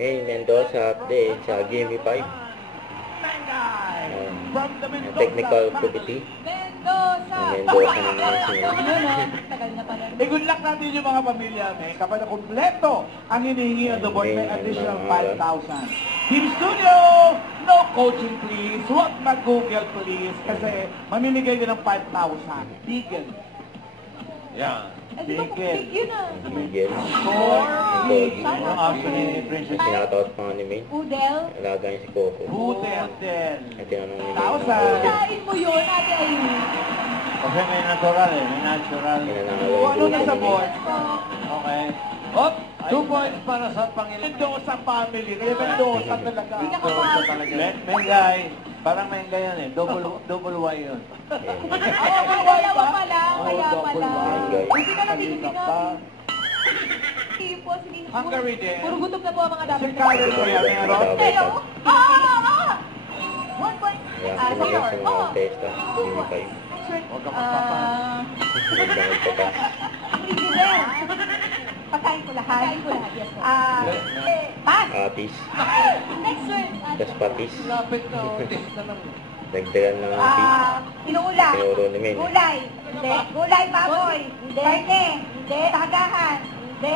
May Mendoza update sa Game 5. Technical committee. Mendoza! Mendoza na naman sila. Tagal na pala. Good luck natin yung mga pamilya, may. Kapag na kompleto ang hinihingi on the board, may additional 5,000. Team Studio, no coaching please. Huwag mag-google please. Kasi mamimigay din ng 5,000. Bigel. Yeah. Di ba big yun ah? Miguel. Ano actually ni Princess? Sinakataot pa nga ni May. Udel? Alaga niya si Coco. Budel. At tinanong ni May. 1,000. Kain mo yun, Ate Aileen. Kasi may natural eh. May natural. Ano na sa board? So, Okay. Hop! 2 points para sa Panginoon. Mendoza family. Kaya Mendoza talaga. Hindi ka kapag. Mengay. Parang Mengay yan eh. Double Y yun. Oo, dalawa pala. Kaya pala. Mengay. Hindi ka natitingan. Po, sige. Hungary din. Puro gutom na po ang mga dapat. Si Karen ko yan. Meron. Kayo? Oo! 1 point. Kaya Ah, sumagay sa sa'yo. mga testa. Game 5. Huwag ka magpapas. Huwag ka magpapas. Engineer. Pagkain ko lahat. Pagkain ko lahat, yes. Pass. Atis. Next word. Tas patis. Lapit na. Testa lang. Dagdagan ng atis. Inuulam. Tinuro ni May. Gulay. Hindi. Gulay, baboy. Hindi. Karne. Hindi. Tagahan. Hindi.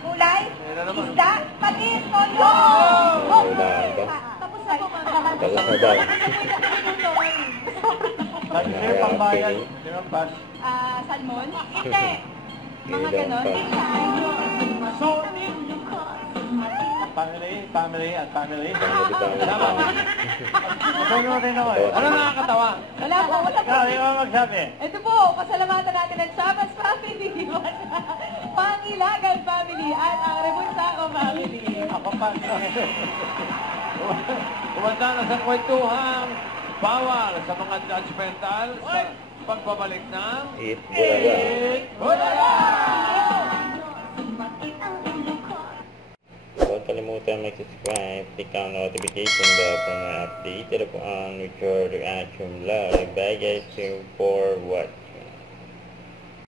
Kulay. Isda. Patis. Toyo. Naulaan ka. Tapos na po, ma'am. Tapos na daw. Lagi sa'yo pangbayan. Di ba, pass? Salmon. Hindi. Mga ganon. So, family at family. Family. Ano rin ako eh. Ano nakakatawa? Wala po. Ikaw, di ba magsabi? Ito po, pasalamatan natin ang Chavez family, Pangilagan family, at ang Rebunsao family. Ako pa. Kumanda na sa kwentuhang bawal sa mga judgmental sa pagbabalik ng Bulaga. Huwag kalimutan mag-subscribe, click ang notification bell para updated po ang future reaction live. Bye guys, for what?